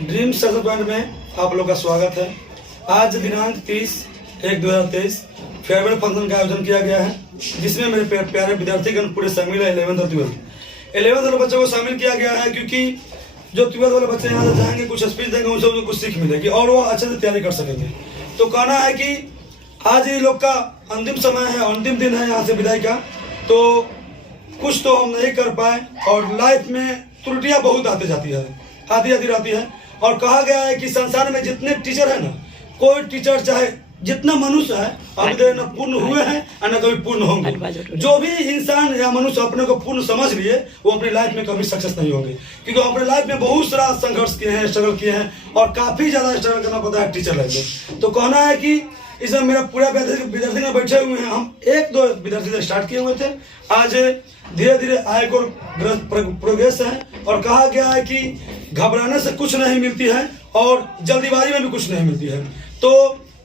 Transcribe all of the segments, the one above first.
Dream success point में आप लोग का स्वागत है। आज दिनांक 30/1/2023 फेयरवेल फंक्शन का आयोजन किया गया है, जिसमें मेरे प्यारे विद्यार्थीगण पूरे शामिल है। 11th और 12th वाले बच्चों को शामिल किया गया है, क्योंकि जो 12th वाले बच्चे यहाँ से जाएंगे, कुछ स्पीच देंगे, उनसे उनको कुछ सीख मिलेगी और वो अच्छे से तैयारी कर सकेंगे। तो कहना है कि आज ये लोग का अंतिम समय है, अंतिम दिन है यहाँ से विदाई का। तो कुछ तो हम नहीं कर पाए और लाइफ में त्रुटियां बहुत आती जाती रहती है। और कहा गया है कि संसार में जितने टीचर है ना, कोई टीचर चाहे जितना मनुष्य है, अभी तक न पूर्ण हुए हैं और न कभी पूर्ण होंगे। जो भी इंसान या मनुष्य अपने को पूर्ण समझ लिए, वो अपनी लाइफ में कभी सक्सेस नहीं होंगे, क्योंकि अपने लाइफ में बहुत सारा संघर्ष किए हैं, स्ट्रगल किए हैं और काफी ज्यादा स्ट्रगल करना पड़ता है टीचर लाइफ में। तो कहना है कि इसमें मेरा पूरा विद्यार्थी में बैठे हुए हैं। हम 1-2 विद्यार्थी से स्टार्ट किए हुए थे, आज धीरे धीरे आगे को प्रोग्रेस है। और कहा गया है कि घबराने से कुछ नहीं मिलती है और जल्दीबाजी में भी कुछ नहीं मिलती है। तो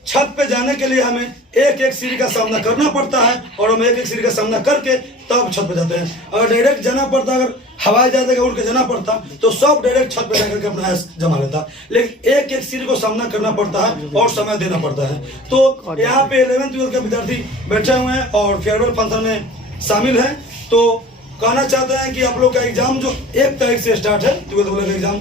छत पे जाने के लिए हमें एक एक सीढ़ी का सामना करना पड़ता है और हम एक एक सीढ़ी का सामना करके तब छत पे जाते हैं। अगर डायरेक्ट जाना पड़ता, अगर हवाई जहाज का उड़ के जाना पड़ता, तो सब डायरेक्ट छत पे जाकर के अपना ऐश जमा लेता। लेकिन एक एक सीढ़ी को सामना करना पड़ता है और समय देना पड़ता है। तो यहाँ पे 11th-12th के विद्यार्थी बैठे हुए हैं और फेयरवेल फंक्शन में शामिल हैं। तो कहना चाहते हैं कि आप लोग का एग्जाम जो 1 तारीख से स्टार्ट है, 12th वाले का एग्जाम,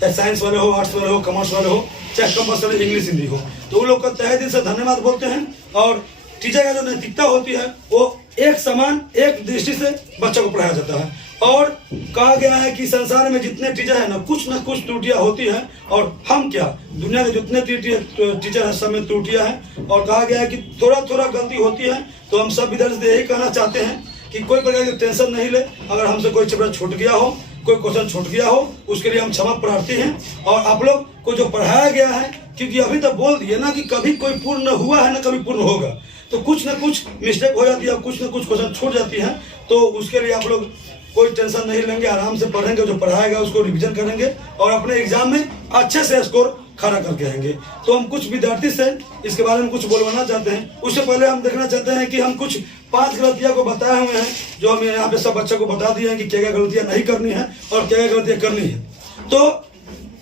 चाहे साइंस वाले हो, आर्ट्स वाले हो, कॉमर्स वाले हो, चाहे कंपल्सरी इंग्लिश हिंदी हो, तो उन लोग का तहे दिल से धन्यवाद बोलते हैं। और टीचर का जो नैतिकता होती है, वो एक समान, एक दृष्टि से बच्चों को पढ़ाया जाता है। और कहा गया है कि संसार में जितने टीचर है ना, कुछ ना कुछ त्रुटियां होती हैं। और हम क्या, दुनिया के जितने टीचर है, सब में त्रुटियां हैं। और कहा गया है कि थोड़ा थोड़ा गलती होती है। तो हम सब विद्यार्थी से यही कहना चाहते हैं कि कोई प्रकार की टेंशन नहीं ले। अगर हमसे कोई चैप्टर छूट गया हो, कोई क्वेश्चन छूट गया हो, उसके लिए हम क्षमा प्रार्थी हैं। और आप लोग को जो पढ़ाया गया है, क्योंकि अभी तक बोल दिए ना कि कभी कोई पूर्ण न हुआ है, ना कभी पूर्ण होगा, तो कुछ ना कुछ मिस्टेक हो जाती है, कुछ ना कुछ क्वेश्चन छूट जाती है। तो उसके लिए आप लोग कोई टेंशन नहीं लेंगे, आराम से पढ़ेंगे, जो पढ़ाएगा उसको रिवीजन करेंगे और अपने एग्जाम में अच्छे से स्कोर खड़ा करके आएंगे। तो हम कुछ विद्यार्थी से इसके बारे में कुछ बोलवाना चाहते हैं। उससे पहले हम देखना चाहते हैं कि हम कुछ 5 गलतियां को बताए हुए हैं, जो हम यहाँ पे सब बच्चों को बता दिए हैं कि क्या क्या गलतियां नहीं करनी है और क्या क्या गलतियां करनी है। तो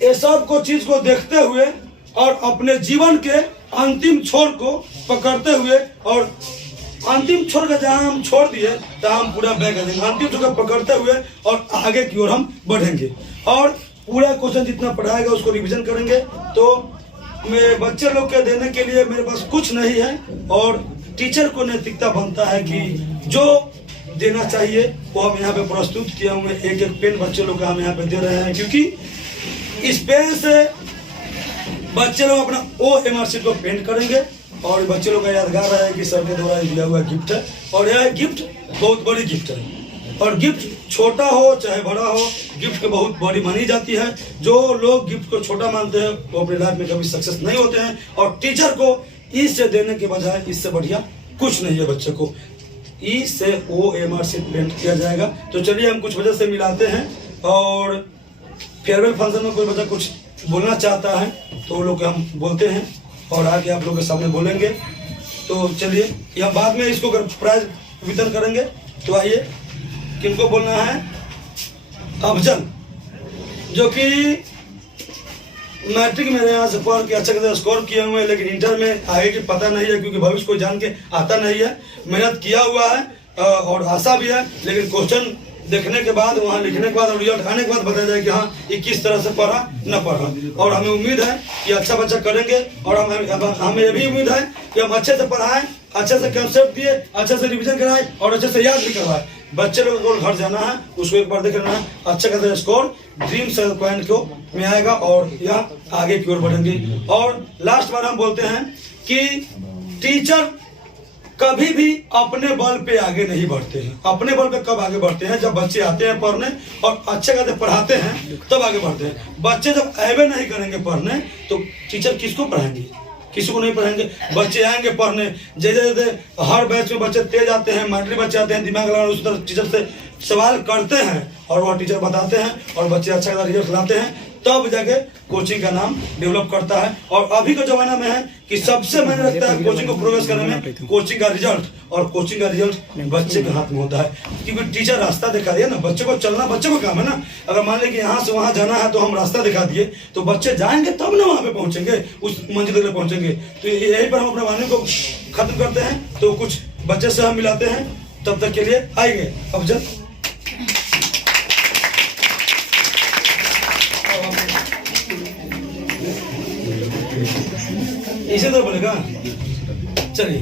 ये सब को चीज को देखते हुए और अपने जीवन के अंतिम छोर को पकड़ते हुए, और अंतिम छोर का जहाँ हम छोड़ दिए तो हम पूरा बैग देंगे, अंतिम छोर को पकड़ते हुए और आगे की ओर हम बढ़ेंगे और पूरा क्वेश्चन जितना पढ़ाएगा उसको रिवीजन करेंगे। तो मैं बच्चे लोग के देने के लिए मेरे पास कुछ नहीं है, और टीचर को नैतिकता बनता है कि जो देना चाहिए वो हम यहाँ पे प्रस्तुत किए हुए हैं। एक एक पेन बच्चे लोग का हम यहाँ पे दे रहे हैं, क्योंकि इस पेन से बच्चे लोग अपना OMR शीट को पेंट करेंगे और बच्चे लोग का यादगार है कि सर के द्वारा दिया हुआ गिफ्ट है। और यह गिफ्ट बहुत बड़ी गिफ्ट है, और गिफ्ट छोटा हो चाहे बड़ा हो, गिफ्ट को बहुत बड़ी मानी जाती है। जो लोग गिफ्ट को छोटा मानते हैं वो अपने लाइफ में कभी सक्सेस नहीं होते हैं। और टीचर को इससे देने के बजाय इससे बढ़िया कुछ नहीं है। बच्चे को इससे OMR शीट पेंट किया जाएगा। तो चलिए हम कुछ वजह से मिलाते हैं। और फेयरवेल फंक्शन में कोई बच्चा कुछ बोलना चाहता है तो वो लोग हम बोलते हैं और आगे आप लोगों के सामने बोलेंगे। तो चलिए, या बाद में इसको प्राइज वितरण करेंगे। तो आइए, किनको बोलना है? अफजल, जो कि मैट्रिक में यहाँ से पढ़ के अच्छा खासा स्कोर किए हुए हैं, लेकिन इंटर में आगे की पता नहीं है, क्योंकि भविष्य को जान के आता नहीं है। मेहनत किया हुआ है और आशा भी है, लेकिन क्वेश्चन देखने के बाद, वहाँ लिखने के बाद और रिजल्ट आने के बाद बताया जाए कि हाँ ये किस तरह से पढ़ा न पढ़ा। और हमें उम्मीद है कि अच्छा बच्चा करेंगे, और हमें ये भी उम्मीद है कि हम अच्छे से पढ़ाएं, अच्छे से कंसेप्ट दिए, अच्छे से रिवीजन कराएं और अच्छे से याद भी करवाएं। बच्चे लोगों को घर जाना है, उसको एक बार देख लेना है, अच्छा खासा स्कोर ड्रीम सक्सेस पॉइंट को में आएगा और यह आगे की ओर बढ़ेंगे। और लास्ट बार हम बोलते हैं कि टीचर कभी भी अपने बल पे आगे नहीं बढ़ते हैं। अपने बल पे कब आगे बढ़ते हैं? जब बच्चे आते हैं पढ़ने और अच्छे खासे पढ़ाते हैं, तब आगे बढ़ते हैं। बच्चे जब ऐबे नहीं करेंगे पढ़ने, तो टीचर किसको पढ़ाएंगे? किसी को नहीं पढ़ाएंगे। बच्चे आएंगे पढ़ने, जैसे जैसे हर बैच में बच्चे तेज आते हैं, माइंडली बच्चे आते हैं, दिमाग लगाना, उस तरह टीचर से सवाल करते हैं और वह टीचर बताते हैं और बच्चे अच्छा खासा रिजल्ट लाते हैं। तब जाके कोचिंग का नाम डेवलप करता है। और अभी के जमाना में है कि सबसे मैंने लगता है कोचिंग को प्रोग्रेस करने में कोचिंग का रिजल्ट, और कोचिंग का रिजल्ट बच्चे के हाथ में होता है। क्योंकि टीचर रास्ता दिखा दिया ना, बच्चे को चलना बच्चे को काम है ना। अगर मान लें कि यहाँ से वहाँ जाना है तो हम रास्ता दिखा दिए तो बच्चे जाएंगे तब ना वहाँ पे पहुँचेंगे, उस मंजिल तक पहुँचेंगे। तो यहीं पर हम अपने वाणी को खत्म करते हैं। तो कुछ बच्चे से हम मिलाते हैं, तब तक के लिए आएंगे अफजल। इसी तरह बोलेगा, चलिए।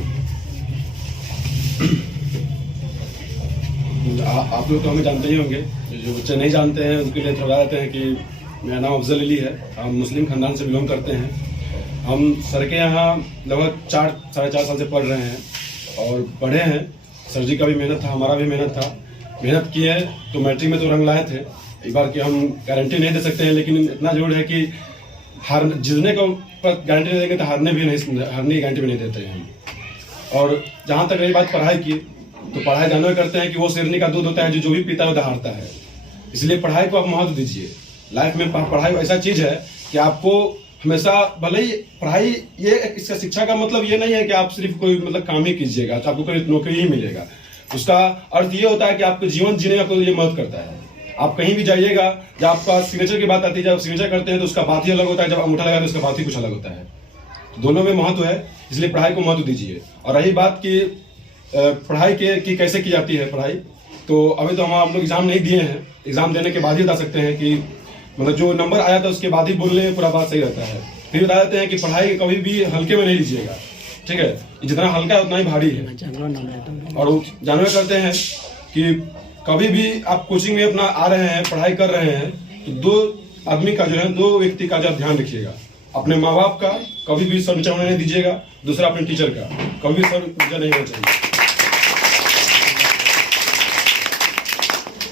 आप लोग तो हमें जानते ही होंगे, जो बच्चे नहीं जानते हैं उनके लिए थोड़ा देते हैं कि मेरा नाम अफजल अली है, हम मुस्लिम खानदान से बिलोंग करते हैं। हम सर के यहाँ लगभग 4-4.5 साल से पढ़ रहे हैं और पढ़े हैं। सर जी का भी मेहनत था, हमारा भी मेहनत था, मेहनत की है तो मैट्रिक में तो रंग लाए थे। एक बार की हम गारंटी नहीं दे सकते हैं, लेकिन इतना जरूर है कि हार जीतने को पर गारंटी नहीं देंगे तो हारने की गारंटी भी नहीं देते हैं हम। और जहाँ तक रही बात पढ़ाई की, तो पढ़ाई जानवर करते हैं कि वो शेरनी का दूध होता है जो भी पीता है वो हारता है। इसलिए पढ़ाई को आप महत्व दीजिए। लाइफ में पढ़ाई ऐसा चीज है कि आपको हमेशा, भले ही पढ़ाई ये इसका शिक्षा का मतलब ये नहीं है कि आप सिर्फ कोई मतलब काम ही कीजिएगा तो आपको कोई नौकरी ही मिलेगा। उसका अर्थ ये होता है कि आपको जीवन जीने का ये मदद करता है। आप कहीं भी जाइएगा, जब आपका सिग्नेचर की बात आती है, जब सिग्नेचर करते हैं तो उसका बात ही अलग होता है, जब अंगूठा लगाते हैं उसका बात ही कुछ अलग होता है। तो दोनों में महत्व है, इसलिए पढ़ाई को महत्व दीजिए। और रही बात की पढ़ाई की कैसे की जाती है पढ़ाई, तो अभी तो हम लोग एग्जाम नहीं दिए हैं, एग्जाम देने के बाद ही बता सकते हैं कि मतलब जो नंबर आया था उसके बाद ही बोलने में पूरा बात सही रहता है। फिर बता देते हैं कि पढ़ाई कभी भी हल्के में नहीं लीजिएगा, ठीक है। जितना हल्का है उतना ही भारी है। और जानवर करते हैं कि कभी भी आप कोचिंग में अपना आ रहे हैं, पढ़ाई कर रहे हैं, तो दो आदमी का जो है, दो व्यक्ति का जो ध्यान रखिएगा। अपने माँ बाप का कभी भी सर नीचा होने नहीं दीजिएगा, दूसरा अपने टीचर का कभी भी सर नीचा नहीं होना चाहिए।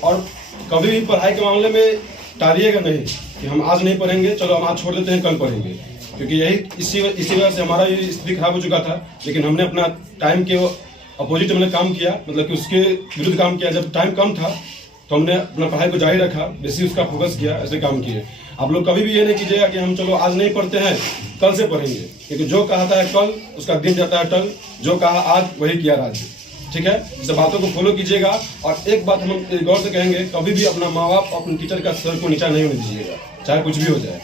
और कभी भी पढ़ाई के मामले में टारिएगा नहीं कि हम आज नहीं पढ़ेंगे, चलो हम आज छोड़ देते हैं, कल पढ़ेंगे। क्योंकि यही इसी वजह से हमारा भी स्थिति खराब हो चुका था। लेकिन हमने अपना टाइम के अपोजिट हमने काम किया, मतलब कि उसके विरुद्ध काम किया। जब टाइम कम था तो हमने अपना पढ़ाई को जारी रखा, बेसिक उसका फोकस किया, ऐसे काम किए। आप लोग कभी भी ये नहीं कीजिएगा कि हम चलो आज नहीं पढ़ते हैं कल से पढ़ेंगे, क्योंकि जो कहा था कल उसका दिन जाता है टल, जो कहा आज वही किया राज, ठीक है। इस बातों को फॉलो कीजिएगा। और एक बात हम गौर से कहेंगे, कभी भी अपना माँ बाप अपने टीचर का सर को नीचा नहीं होने दीजिएगा, चाहे कुछ भी हो जाए,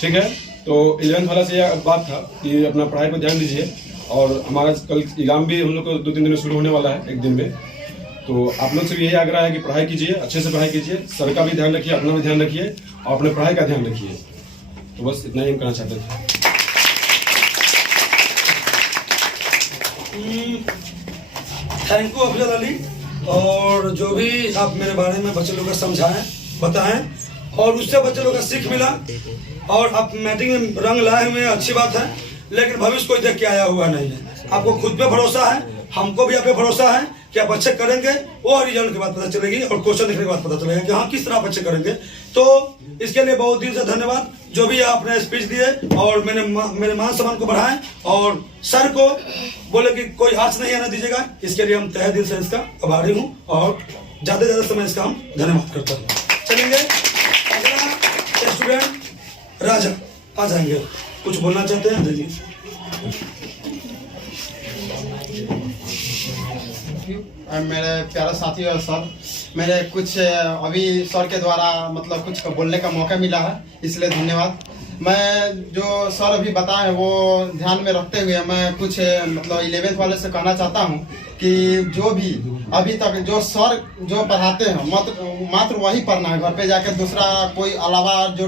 ठीक है। तो 11th वाला से यह बात था कि अपना पढ़ाई पर ध्यान दीजिए। और हमारा कल एग्जाम भी हम लोग को 2-3 दिन में शुरू होने वाला है, एक दिन में। तो आप लोग से भी यही आग्रह है कि पढ़ाई कीजिए, अच्छे से पढ़ाई कीजिए, सर का भी ध्यान रखिए, अपना भी ध्यान रखिए और अपने पढ़ाई का ध्यान रखिए। तो बस इतना ही हम कहना चाहते थे। Thank you Afzal Ali. और जो भी आप मेरे बारे में बच्चे लोग को समझाएं, बताएं, और उससे बच्चे लोग को सीख मिला। और आप मैट्रिक में रंग लाए हुए हैं, अच्छी बात है, लेकिन भविष्य कोई देख के आया हुआ नहीं है। आपको खुद पे भरोसा है, हमको भी आप पे भरोसा है कि आप अच्छे करेंगे। वो रिजल्ट के बाद पता चलेगी और क्वेश्चन देखने के बाद पता चलेगा कि हाँ किस तरह आप अच्छे करेंगे। तो इसके लिए बहुत दिल से धन्यवाद जो भी आपने स्पीच दिए और मेरे मान सम्मान को बढ़ाएं। और सर को बोले कि कोई आँच नहीं आना दीजिएगा, इसके लिए हम तहे दिल से इसका आभारी हूँ और ज्यादा से ज्यादा समय इसका हम धन्यवाद करते हैं। चलेंगे अगला स्टूडेंट राजा आ जाएंगे, कुछ बोलना चाहते हैं जी। मेरे प्यारे साथी और सर, मेरे कुछ अभी सर के द्वारा मतलब कुछ बोलने का मौका मिला है, इसलिए धन्यवाद। मैं जो सर अभी बताए वो ध्यान में रखते हुए मैं कुछ मतलब 11th वाले से कहना चाहता हूँ कि जो भी अभी तक जो सर जो पढ़ाते हैं मात्र वही पढ़ना है, घर पे जाकर दूसरा कोई अलावा जो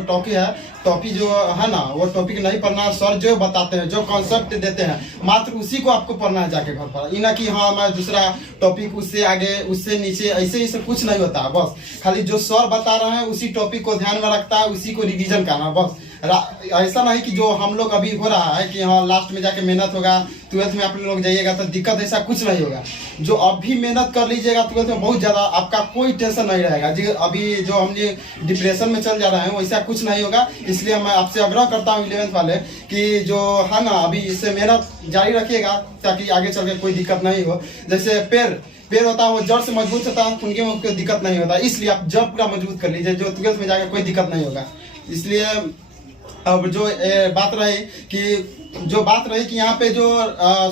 टॉपिक जो है ना वो टॉपिक नहीं पढ़ना है। सर जो बताते हैं, जो कॉन्सेप्ट देते हैं, मात्र उसी को आपको पढ़ना है जाके घर पर। ये ना कि हाँ मैं दूसरा टॉपिक उससे आगे उससे नीचे ऐसे कुछ नहीं होता है। बस खाली जो सर बता रहे हैं उसी टॉपिक को ध्यान में रखता है, उसी को रिवीजन करना। बस ऐसा नहीं कि जो हम लोग अभी हो रहा है कि हाँ लास्ट में जाके मेहनत होगा, 12th में आप लोग जाइएगा तो दिक्कत, ऐसा कुछ नहीं होगा। जो अभी मेहनत कर लीजिएगा 12th में बहुत ज़्यादा आपका कोई टेंशन नहीं रहेगा जी। अभी जो हम ये डिप्रेशन में चल जा रहे हैं वैसा कुछ नहीं होगा। इसलिए मैं आपसे आग्रह करता हूँ 11th वाले कि जो है ना अभी इससे मेहनत जारी रखिएगा ताकि आगे चल के कोई दिक्कत नहीं हो। जैसे पेड़ होता है वो जड़ से मजबूत होता है, उनके में कोई दिक्कत नहीं होता। इसलिए आप जड़ पूरा मजबूत कर लीजिए, जो 12th में जाकर कोई दिक्कत नहीं होगा। इसलिए अब जो बात रही कि यहाँ पे जो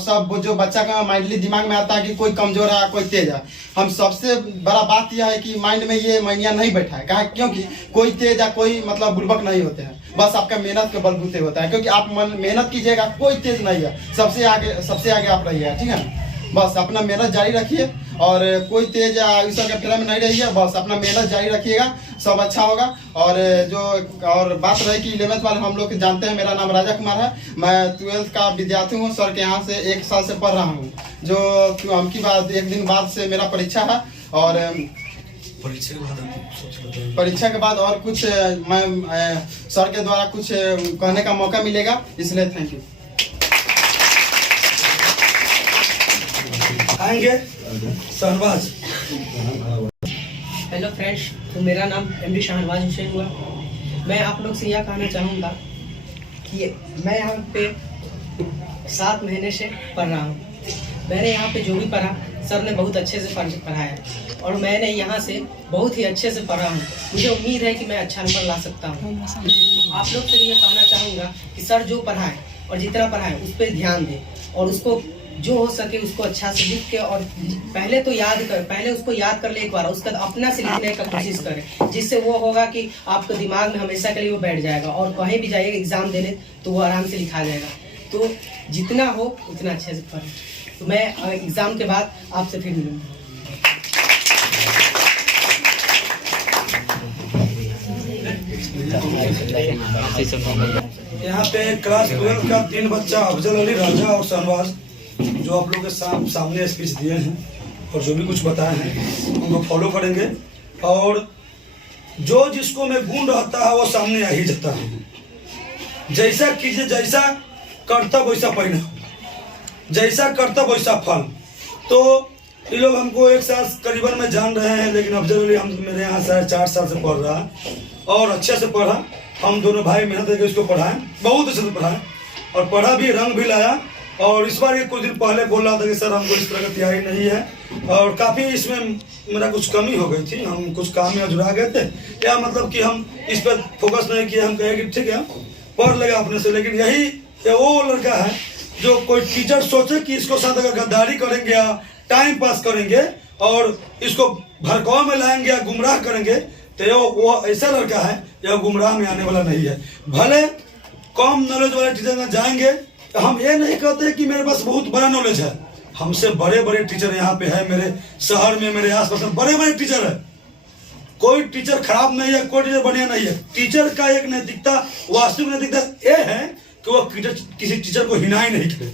सब जो बच्चा का माइंडली दिमाग में आता है कि कोई कमजोर है कोई तेज है, हम सबसे बड़ा बात यह है कि माइंड में ये मायनिया नहीं बैठा है। कहा क्योंकि कोई तेज या कोई मतलब बुड़बक नहीं होते हैं, बस आपका मेहनत के बलबूते होता है। क्योंकि आप मेहनत कीजिएगा, कोई तेज नहीं है, सबसे आगे आप रहिए, ठीक है ना। बस अपना मेहनत जारी रखिए और कोई तेज या इस के फेरा में नहीं रहिए, बस अपना मेहनत जारी रखिएगा, सब अच्छा होगा। और बात रही कि 11th वाले हम लोग जानते हैं, मेरा नाम राजा कुमार है, मैं 12th का विद्यार्थी हूँ, सर के यहाँ से 1 साल से पढ़ रहा हूँ। जो हम की बात 1 दिन बाद से मेरा परीक्षा है और परीक्षा के बाद और कुछ मैं सर के द्वारा कुछ कहने का मौका मिलेगा, इसलिए थैंक यू। आएंगे शहनवाज। हेलो फ्रेंड्स, तो मेरा नाम एमडी शहनवाज हुसैन हुआ। मैं आप लोग से यह कहना चाहूँगा कि मैं यहाँ पे 7 महीने से पढ़ रहा हूँ। मैंने यहाँ पे जो भी पढ़ा सर ने बहुत अच्छे से पढ़ाया और मैंने यहाँ से बहुत ही अच्छे से पढ़ा हूँ। मुझे उम्मीद है कि मैं अच्छा नंबर ला सकता हूँ। आप लोग से यह कहना चाहूँगा कि सर जो पढ़ाए और जितना पढ़ाए उस पर ध्यान दें और उसको जो हो सके उसको अच्छा से लिख के और पहले उसको याद कर ले एक बार, उसका अपना से लिखने का कोशिश करें, जिससे वो होगा कि आपके दिमाग में हमेशा के लिए वो बैठ जाएगा और कहीं भी जाइएगा एग्जाम देने तो वो आराम से लिखा जाएगा। तो जितना हो उतना अच्छे से पढ़ें। तो मैं एग्जाम के बाद आपसे फिर मिलूंगा। यहाँ पे क्लास 12 का 3 बच्चा अफजल अली, राजा और शहनवाज जो आप लोगों के सामने स्पीच दिए हैं और जो भी कुछ बताए हैं उनको फॉलो करेंगे। और जो जिसको में गुण रहता है वो सामने आ ही जाता है। जैसा कीजिए, जैसा कर्तव्य वैसा परिणाम, जैसा कर्तव्य वैसा फल। तो ये लोग हमको 1 साल करीबन में जान रहे हैं, लेकिन अफजल अली हम मेरे यहाँ 4.5 साल से पढ़ रहा और अच्छे से पढ़ा। हम दोनों भाई मेहनत करके इसको पढ़ाएं, बहुत अच्छे से पढ़ाएं और पढ़ा भी, रंग भी लाया। और इस बार ये कुछ दिन पहले बोल रहा था कि सर हमको इस तरह की तैयारी नहीं है और काफ़ी इसमें मेरा कुछ कमी हो गई थी, हम कुछ काम में अधूरा गए थे, या मतलब कि हम इस पर फोकस नहीं किए। हम कहे कि ठीक है पढ़ लेगा अपने से, लेकिन यही वो लड़का है जो कोई टीचर सोचे कि इसको साथ अगर गद्दारी करेंगे या टाइम पास करेंगे और इसको भड़काव में लाएंगे या गुमराह करेंगे, तो वो ऐसा लड़का है या गुमराह में आने वाला नहीं है। भले कम नॉलेज वाले टीचर में जाएंगे, तो हम ये नहीं कहते कि मेरे पास बहुत बड़ा नॉलेज है, हमसे बड़े बड़े टीचर यहाँ पे है, मेरे शहर में मेरे आसपास में बड़े बड़े टीचर है। कोई टीचर खराब नहीं है, कोई टीचर बढ़िया नहीं है। टीचर का एक नैतिकता, वास्तविक नैतिकता ये है कि वो किसी टीचर को हिनाई नहीं करे,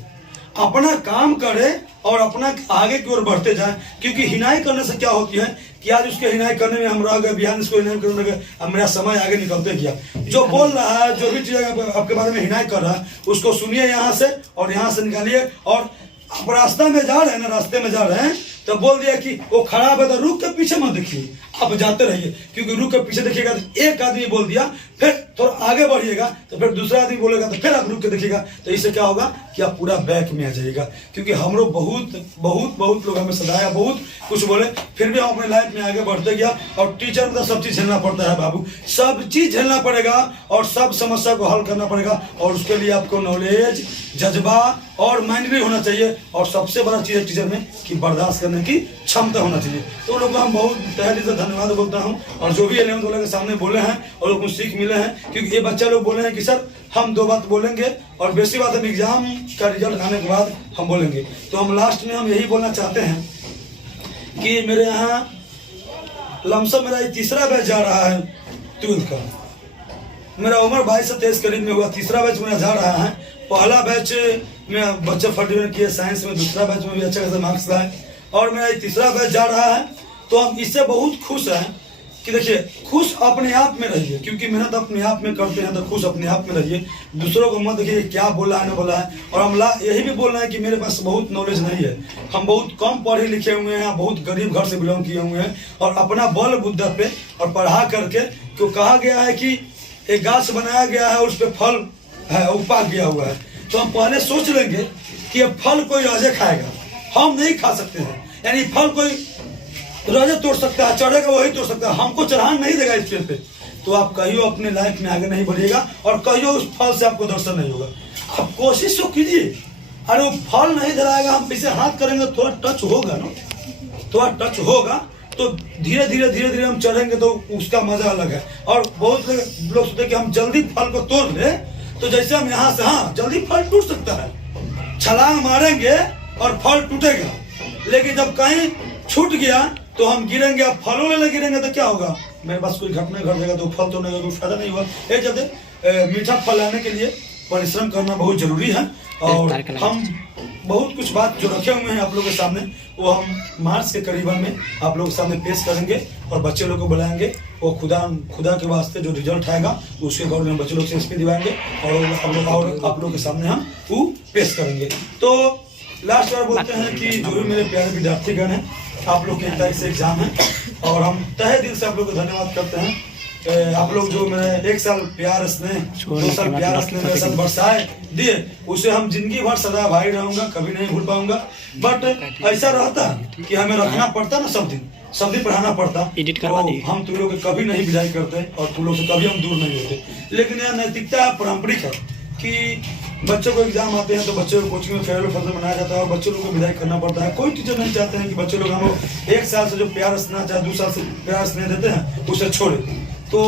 अपना काम करे और अपना आगे की ओर बढ़ते जाए। क्योंकि हिनाई करने से क्या होती है कि आज उसके हिनाई करने में हम रह गए, बिहान इसको हिनाई करने लगे, अब मेरा समय आगे निकलते गया। जो बोल रहा है, जो भी चीज़ आपके बारे में हिनाई कर रहा है, उसको सुनिए यहाँ से और यहाँ से निकालिए। और आप रास्ता में जा रहे हैं ना, रास्ते में जा रहे हैं तो बोल दिया कि वो खराब है तो रुक के पीछे मत देखिए, आप जाते रहिए। क्योंकि रुक के पीछे देखिएगा तो एक आदमी बोल दिया, फिर थोड़ा आगे बढ़िएगा तो फिर दूसरा आदमी बोलेगा तो फिर आप रुक के देखिएगा, तो इससे क्या होगा कि आप पूरा बैक में आ जाइएगा। क्योंकि हम लोग बहुत लोग हमें सदाया, बहुत कुछ बोले, फिर भी हम अपने लाइफ में आगे बढ़ते गया। और टीचर में तो सब चीज़ झेलना पड़ता है बाबू, सब चीज़ झेलना पड़ेगा और सब समस्या को हल करना पड़ेगा। और उसके लिए आपको नॉलेज, जज्बा और माइंड भी होना चाहिए। और सबसे बड़ा चीज़ है टीचर में कि बर्दाश्त करने की क्षमता होना चाहिए। तो लोगों को हम बहुत तहे दिल से धन्यवाद बोलता हूँ। और जो भी 11th वाले के सामने बोले हैं और लोगों को सीख मिले हैं, क्योंकि ये बच्चा लोग बोले हैं कि सर हम 2 बात बोलेंगे और बेसिक बात है एग्जाम का रिजल्ट आने के बाद हम बोलेंगे। तो हम लास्ट में हम यही बोलना चाहते हैं कि मेरे यहाँ लमसम मेरा 3रा बैच जा रहा है 12th का। मेरा उम्र 22 से 23 करीब में हुआ, 3रा बैच मेरा जा रहा है। पहला बैच में बच्चे फर्स्ट डिवीजन किए साइंस में, दूसरा बैच में भी अच्छे खासे मार्क्स लाए और मेरा 3रा बैच जा रहा है। तो हम इससे बहुत खुश हैं कि देखिए, खुश अपने आप में रहिए, क्योंकि मेहनत अपने आप में करते हैं तो खुश अपने आप में रहिए। दूसरों को मत देखिए क्या बोला है ना बोला है। और हम यही भी बोलना है कि मेरे पास बहुत नॉलेज नहीं है, हम बहुत कम पढ़े लिखे हुए हैं, बहुत गरीब घर से बिलोंग किए हुए हैं और अपना बल बुद्धा पे और पढ़ा करके, क्यों कहा गया है कि एक गाछ बनाया गया है और उस पर फल है, वो पाक गया हुआ है। तो हम पहले सोच लेंगे कि ये फल कोई राजे खाएगा, हम नहीं खा सकते हैं। यानी फल कोई राजा तोड़ सकता है, चढ़ेगा वही तोड़ सकता है, हमको चढ़ान नहीं देगा इस पेड़ पे। तो आप कहियो अपने लाइफ में आगे नहीं बढ़िएगा और कहियो उस फल से आपको दर्शन नहीं होगा। आप कोशिश तो कीजिए, अरे वो फल नहीं धराएगा, हम पीछे हाथ करेंगे थोड़ा टच होगा ना, थोड़ा टच होगा तो धीरे धीरे हम चढ़ेंगे तो उसका मजा अलग है। और बहुत लोग सोचते कि हम जल्दी फल को तोड़ ले, तो जैसे हम यहाँ से, हाँ जल्दी फल टूट सकता है, छलांग मारेंगे और फल टूटेगा, लेकिन जब कहीं छूट गया तो हम गिरेंगे, अब फलों लेने गिरेंगे तो क्या होगा, मेरे पास कोई घटना घट जाएगा तो फल तो नहीं होगा, कोई फायदा नहीं हुआ। एक चलते मीठा फल लाने के लिए परिश्रम करना बहुत जरूरी है। और हम बहुत कुछ बात जो रखे हुए हैं आप लोगों के सामने, वो हम मार्च के करीबन में आप लोगों के सामने पेश करेंगे और बच्चे लोग को बुलाएंगे। वो खुदा के वास्ते जो रिजल्ट आएगा उसके अकॉर्डिंग हम बच्चे लोग से स्पीच दिवाएंगे और आप लोग के सामने हम वो पेश करेंगे। तो लास्ट बार बोलते हैं कि जो भी मेरे प्यारे विद्यार्थीगण हैं, आप लोग के 1 तारीख से एग्जाम है और हम तहे दिल से आप लोग को धन्यवाद करते हैं। आप लोग जो मेरे 1 साल प्यार स्नेह, 2 साल प्यार स्नेह मेरे साथ बरसाए दिए, उसे हम जिंदगी भर सदा भाई रहूंगा, कभी नहीं भूल पाऊंगा। बट ऐसा रहता कि हमें रखना पड़ता ना, सब दिन पढ़ाना पड़ता, तो हम तुम लोग के कभी नहीं विदाई करते और तुम लोग से कभी हम दूर नहीं होते। लेकिन यह नैतिकता पारंपरिक है कि बच्चों को एग्जाम आते हैं तो बच्चों को कोचिंग में फेयरवेल फंक्शन मनाया जाता है और बच्चों लोगों को विदाई करना पड़ता है। कोई टीचर नहीं चाहते हैं कि बच्चे लोग हम 1 साल से जो प्यार स्नेह, चाहे 2 साल से प्यार स्नेह देते हैं, उसे छोड़े। तो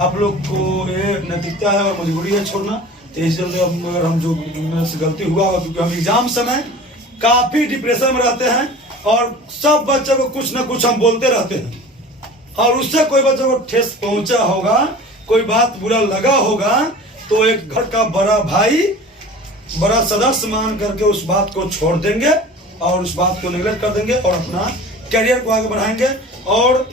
आप लोग को ये नैतिकता है और मजबूरी है छोड़ना। तो इस चलते अगर हम जो मेरे से गलती हुआ होगा, क्योंकि हम एग्जाम समय काफी डिप्रेशन में रहते हैं और सब बच्चों को कुछ ना कुछ हम बोलते रहते हैं और उससे कोई बच्चों को ठेस पहुंचा होगा, कोई बात बुरा लगा होगा, तो एक घर का बड़ा भाई, बड़ा सदस्य मान करके उस बात को छोड़ देंगे और उस बात को निगलेक्ट कर देंगे और अपना करियर को आगे बढ़ाएंगे। और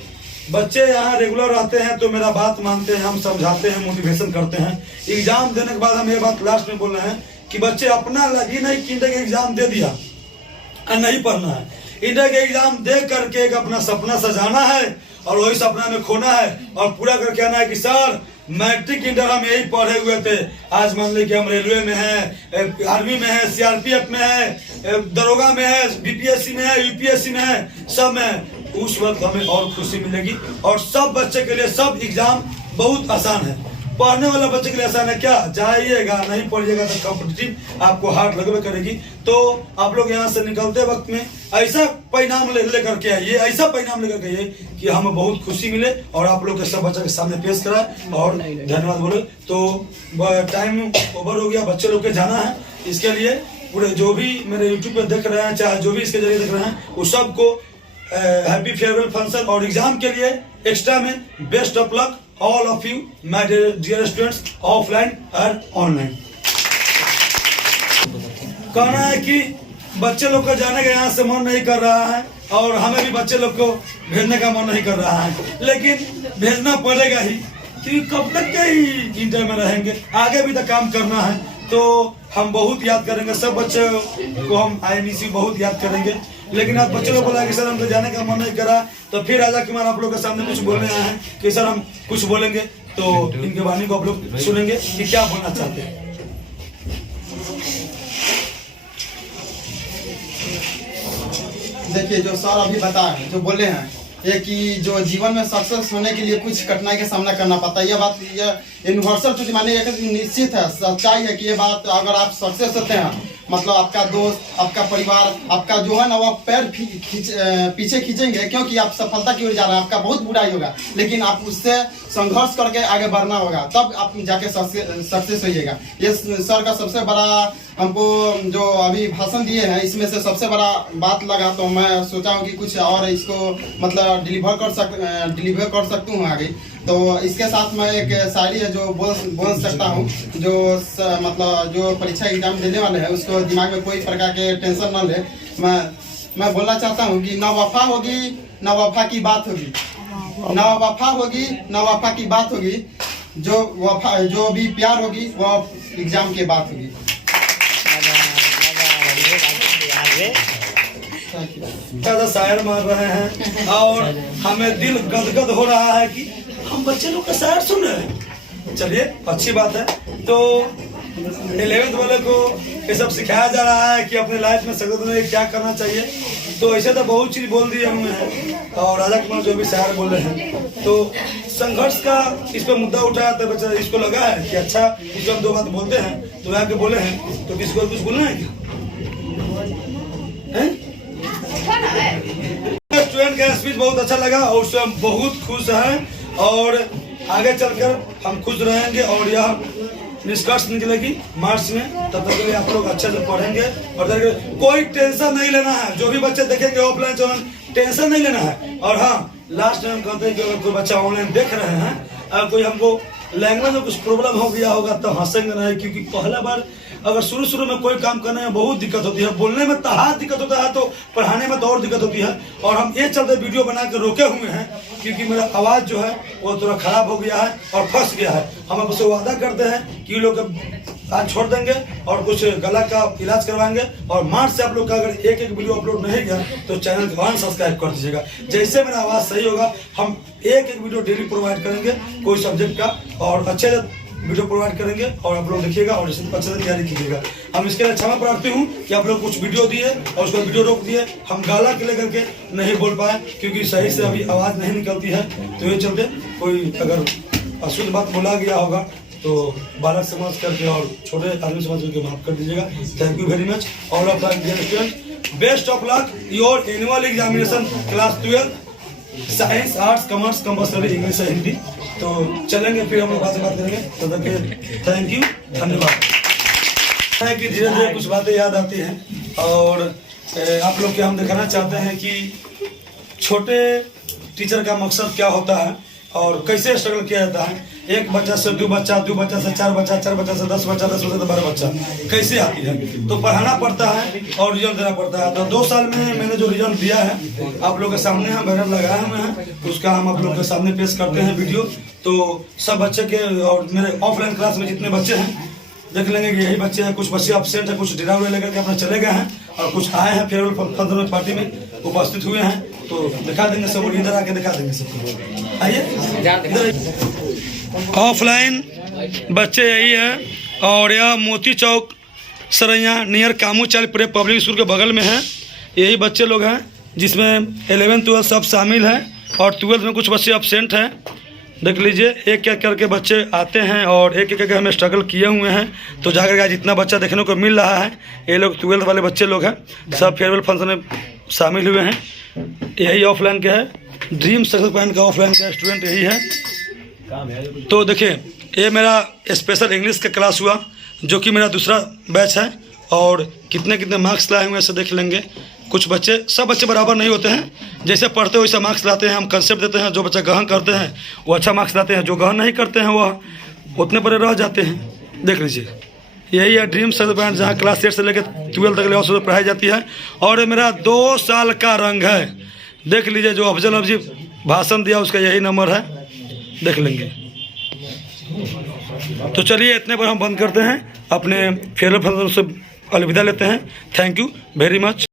बच्चे यहाँ रेगुलर रहते हैं तो मेरा बात मानते हैं, हम समझाते हैं, मोटिवेशन करते हैं। एग्जाम देने के बाद हम ये बात लास्ट में बोल रहे हैं कि बच्चे अपना लगी नहीं कि इंटर के एग्जाम दे दिया और नहीं पढ़ना है। इंटर के एग्जाम दे करके एक अपना सपना सजाना है और वही सपना में खोना है और पूरा करके आना है कि सर मैट्रिक इंटर हम यही पढ़े हुए थे, आज मान लीजिए कि हम रेलवे में है, आर्मी में है, सीआरपीएफ में है, दरोगा में है, बीपीएससी में है, यूपीएससी में है, सब में, उस वक्त हमें और खुशी मिलेगी। और सब बच्चे के लिए सब एग्जाम बहुत आसान है, पढ़ने वाला बच्चे के लिए आसान है। क्या जाइएगा, नहीं पढ़िएगा तो कॉम्पिटिटिव आपको हार्ड लगवे करेगी। तो आप लोग यहाँ से निकलते वक्त में ऐसा परिणाम लेकर के आइए, ऐसा परिणाम लेकर के आइए कि हमें बहुत खुशी मिले और आप लोग के सब बच्चे के सामने पेश कराए और धन्यवाद बोले। तो टाइम ओवर हो गया, बच्चे लोग के जाना है। इसके लिए पूरे जो भी मेरे यूट्यूब पे देख रहे हैं, चाहे जो भी इसके जरिए देख रहे हैं, वो सबको हैप्पी फेयरवेल फंक्शन और एग्जाम के लिए एक्स्ट्रा में best of luck all of you, my dear students, offline और online। कहना है कि बच्चे लोग का जाने का यहाँ से मन नहीं कर रहा है और हमें भी बच्चे लोग को भेजने का मन नहीं कर रहा है, लेकिन भेजना पड़ेगा ही कि कब तक के ही इंटर में रहेंगे, आगे भी तो काम करना है। तो हम बहुत याद करेंगे, सब बच्चे को हम INEC बहुत याद करेंगे। लेकिन आप बच्चों लोग बोला कि सर हमको जाने का मन नहीं करा, तो फिर राजा कुमार आप लोग के सामने कुछ बोलने आए हैं कि सर हम कुछ बोलेंगे, तो इनके वाणी को आप लोग सुनेंगे कि क्या बोलना चाहते हैं। देखिए, जो सर अभी बताए, जो बोले हैं ये कि जो जीवन में सक्सेस होने के लिए कुछ कठिनाई का सामना करना पड़ता है, यह बात यह यूनिवर्सल ट्रुथ माने एक निश्चित है, सच्चाई है कि ये बात अगर आप सक्सेस होते हैं, मतलब आपका दोस्त, आपका परिवार, आपका जो है ना, वो पैर पीछे खींचेंगे, क्योंकि आप सफलता की ओर जा रहे हैं। आपका बहुत बुराई होगा, लेकिन आप उससे संघर्ष करके आगे बढ़ना होगा, तब आप जाके सक्सेस होइएगा। ये सर का सबसे बड़ा हमको जो अभी भाषण दिए हैं, इसमें से सबसे बड़ा बात लगा, तो मैं सोचा हूँ कि कुछ और इसको मतलब डिलीवर कर सकता हूँ आगे। तो इसके साथ मैं एक शायरी है जो बोल सकता हूँ, जो मतलब जो परीक्षा एग्जाम देने वाले हैं उसको दिमाग में कोई प्रकार के टेंशन न ले। मैं बोलना चाहता हूँ कि ना वफा होगी ना वफा की बात होगी, ना वफा होगी ना वफा की बात होगी, जो भी प्यार होगी वो एग्जाम के बाद होगी। ज्यादा शायर मार रहे हैं और हमें दिल गदगद हो रहा है कि हम बच्चे लोग का शायर सुन रहे हैं। चलिए अच्छी बात है। तो 11th वाले को ये सब सिखाया जा रहा है कि अपने लाइफ में सक्सेस में क्या करना चाहिए। तो ऐसे तो बहुत चीज़ बोल दिए हुए हैं और राजा कुमार जो भी शायर बोले हैं, तो संघर्ष का इस पर मुद्दा उठाया तो बच्चा इसको लगा है कि अच्छा इस वक्त 2 बात बोलते हैं तो आके बोले हैं, तो किसको कुछ बोलना है क्या? स्टूडेंट का स्पीच बहुत अच्छा लगा और उससे हम बहुत खुश हैं और आगे चलकर हम खुश रहेंगे और यह निष्कर्ष निकलेगी मार्च में। तब तक के लिए आप लोग अच्छे से पढ़ेंगे और कोई टेंशन नहीं लेना है। जो भी बच्चे देखेंगे ऑफलाइन चैनल टेंशन नहीं लेना है। और हाँ, लास्ट में हम कहते हैं कि अगर कोई बच्चा ऑनलाइन देख रहे हैं, अगर कोई हमको लैंग्वेज में कुछ प्रॉब्लम हो गया होगा तो हंसेंगे नहीं, क्योंकि पहला बार अगर शुरू में कोई काम करने में बहुत दिक्कत होती है, बोलने में तहार दिक्कत होता है तो पढ़ाने में तो और दिक्कत होती है। और हम ये चलते वीडियो बना के रोके हुए हैं क्योंकि मेरा आवाज़ जो है वो थोड़ा खराब हो गया है और फंस गया है। हम आपसे वादा करते हैं कि लोग आज छोड़ देंगे और कुछ गला का इलाज करवाएंगे और मार्च से आप लोग का अगर एक वीडियो अपलोड नहीं किया तो चैनल को अनसब्सक्राइब कर दीजिएगा। जैसे मेरा आवाज़ सही होगा हम एक वीडियो डेली प्रोवाइड करेंगे कोई सब्जेक्ट का और अच्छे वीडियो प्रोवाइड करेंगे और आप लोग देखिएगा और इसे अच्छे से तैयारी कीजिएगा। हम इसके लिए क्षमा प्रार्थी हूँ कि आप लोग कुछ वीडियो दिए और उसको वीडियो रोक दिए, हम गाला के लेकर के नहीं बोल पाए क्योंकि सही से अभी आवाज़ नहीं निकलती है। तो ये चलते कोई अगर अशुद्ध बात बोला गया होगा तो बालक समझ करके और छोटे आदमी समझ करके माफ कर दीजिएगा। Thank you very much all of student, best of luck your annual examination class 12 science arts commerce compulsory English और हिंदी। तो चलेंगे फिर हम लोग बाद में बात करेंगे। तो तक थैंक यू, धन्यवाद। है कि धीरे धीरे कुछ बातें याद आती हैं और आप लोग के हम दिखाना चाहते हैं कि छोटे टीचर का मकसद क्या होता है और कैसे स्ट्रगल किया जाता है। एक बच्चा से 2 बच्चा, 2 बच्चा से 4 बच्चा, 4 बच्चा से 10 बच्चा, 10 बच्चा से 12 बच्चा कैसे आती है। तो पढ़ाना पड़ता है और रिजल्ट देना पड़ता है। तो 2 साल में मैंने जो रिजल्ट दिया है आप लोग के सामने हम बैनर लगाए हुए हैं, उसका हम आप लोग के सामने पेश करते हैं वीडियो। तो सब बच्चे के और मेरे ऑफलाइन क्लास में जितने बच्चे हैं देख लेंगे कि यही बच्चे हैं। कुछ बच्चे अपसेंट है, कुछ डिनर लेकर के अपना चले गए हैं और कुछ आए हैं फेयरवेल फंक्शन पार्टी में उपस्थित हुए हैं। तो दिखा देंगे सब, इधर आके दिखा देंगे सब। आइए, ऑफलाइन बच्चे यही है और यह मोती चौक सरैया नियर कामू चाल प्रे पब्लिक स्कूल के बगल में है। यही बच्चे लोग हैं जिसमें 11th 12th सब शामिल हैं और 12th में कुछ बच्चे अपसेंट हैं। देख लीजिए, एक एक करके बच्चे आते हैं और एक एक करके हमें स्ट्रगल किए हुए हैं। तो जाकर के जितना बच्चा देखने को मिल रहा है ये लोग 12th वाले बच्चे लोग हैं, सब फेयरवेल फंक्शन में शामिल हुए हैं। यही ऑफलाइन के है, ड्रीम सक्सेस पॉइंट का ऑफलाइन का स्टूडेंट यही है। तो देखिए, ये मेरा स्पेशल इंग्लिश का क्लास हुआ जो कि मेरा दूसरा बैच है और कितने कितने मार्क्स लाए हुए ऐसे देख लेंगे। कुछ बच्चे, सब बच्चे बराबर नहीं होते हैं, जैसे पढ़ते हो वैसा मार्क्स लाते हैं। हम कंसेप्ट देते हैं, जो बच्चा गहन करते हैं वो अच्छा मार्क्स लाते हैं, जो गहन नहीं करते हैं वह उतने पर रह जाते हैं। देख लीजिए, यही है ड्रीम सक्सेस पॉइंट जहाँ क्लास 8 से लेकर 12 तक लेवल से पढ़ाई जाती है। और ये मेरा 2 साल का रंग है। देख लीजिए, जो अफजल अफजी भाषण दिया उसका यही नंबर है, देख लेंगे। तो चलिए, इतने पर हम बंद करते हैं, अपने फेयरवेल फंक्शन से अलविदा लेते हैं। Thank you very much.